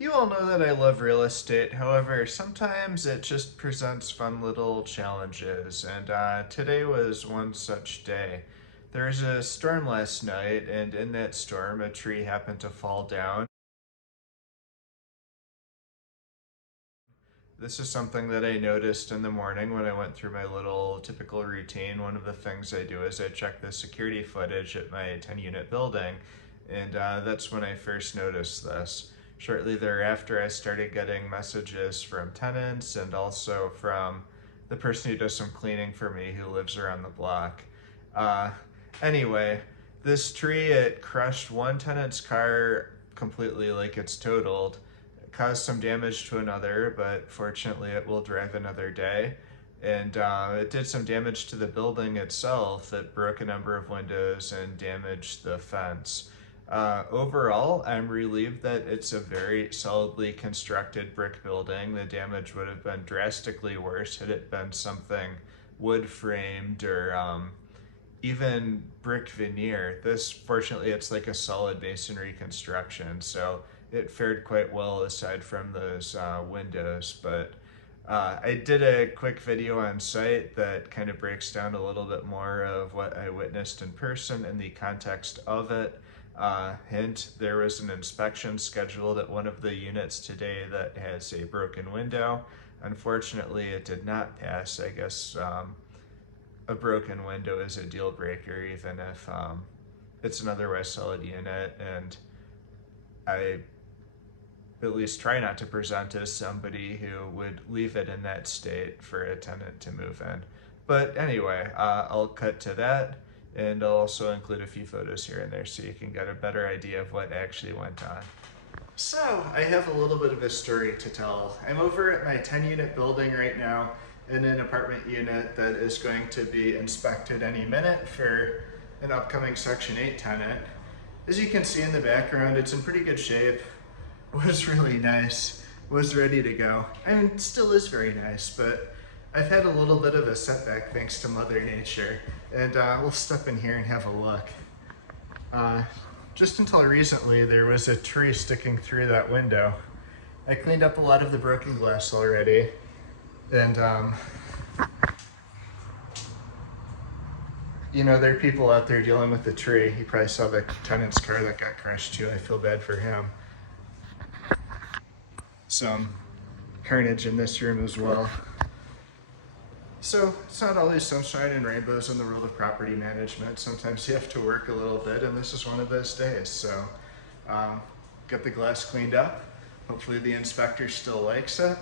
You all know that I love real estate, however, sometimes it just presents fun little challenges, and today was one such day. There was a storm last night, and in that storm, a tree happened to fall down. This is something that I noticed in the morning when I went through my little typical routine. One of the things I do is I check the security footage at my 10-unit building, and that's when I first noticed this. Shortly thereafter, I started getting messages from tenants and also from the person who does some cleaning for me who lives around the block. Uh, anyway, this tree, it crushed one tenant's car completely, like it's totaled, caused some damage to another, but fortunately it will drive another day. And it did some damage to the building itself that broke a number of windows and damaged the fence. Overall, I'm relieved that it's a very solidly constructed brick building. The damage would have been drastically worse had it been something wood framed or even brick veneer. This, fortunately, it's like a solid masonry construction, so it fared quite well aside from those windows. But I did a quick video on site that kind of breaks down a little bit more of what I witnessed in person and the context of it. Hint, there was an inspection scheduled at one of the units today that has a broken window. Unfortunately, it did not pass. I guess a broken window is a deal breaker, even if it's an otherwise solid unit, and I at least try not to present as somebody who would leave it in that state for a tenant to move in. But anyway, I'll cut to that, and I'll also include a few photos here and there so you can get a better idea of what actually went on. So, I have a little bit of a story to tell. I'm over at my 10-unit building right now in an apartment unit that is going to be inspected any minute for an upcoming Section 8 tenant. As you can see in the background, it's in pretty good shape. Was really nice, was ready to go. I mean, still is very nice, but I've had a little bit of a setback thanks to Mother Nature, and we'll step in here and have a look. Just until recently, there was a tree sticking through that window. I cleaned up a lot of the broken glass already, and you know, there are people out there dealing with the tree. You probably saw the tenant's car that got crushed too. I feel bad for him. Some carnage in this room as well. So it's not always sunshine and rainbows in the world of property management. Sometimes you have to work a little bit, and this is one of those days. So get the glass cleaned up. Hopefully the inspector still likes it.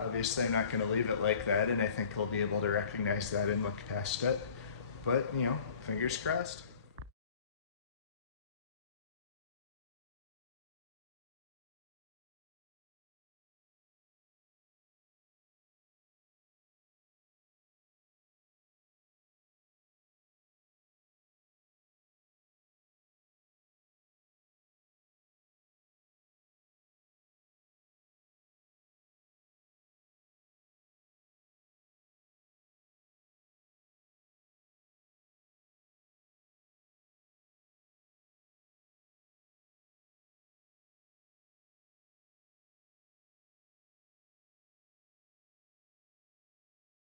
Obviously I'm not going to leave it like that, and I think he'll be able to recognize that and look past it. But, you know, fingers crossed.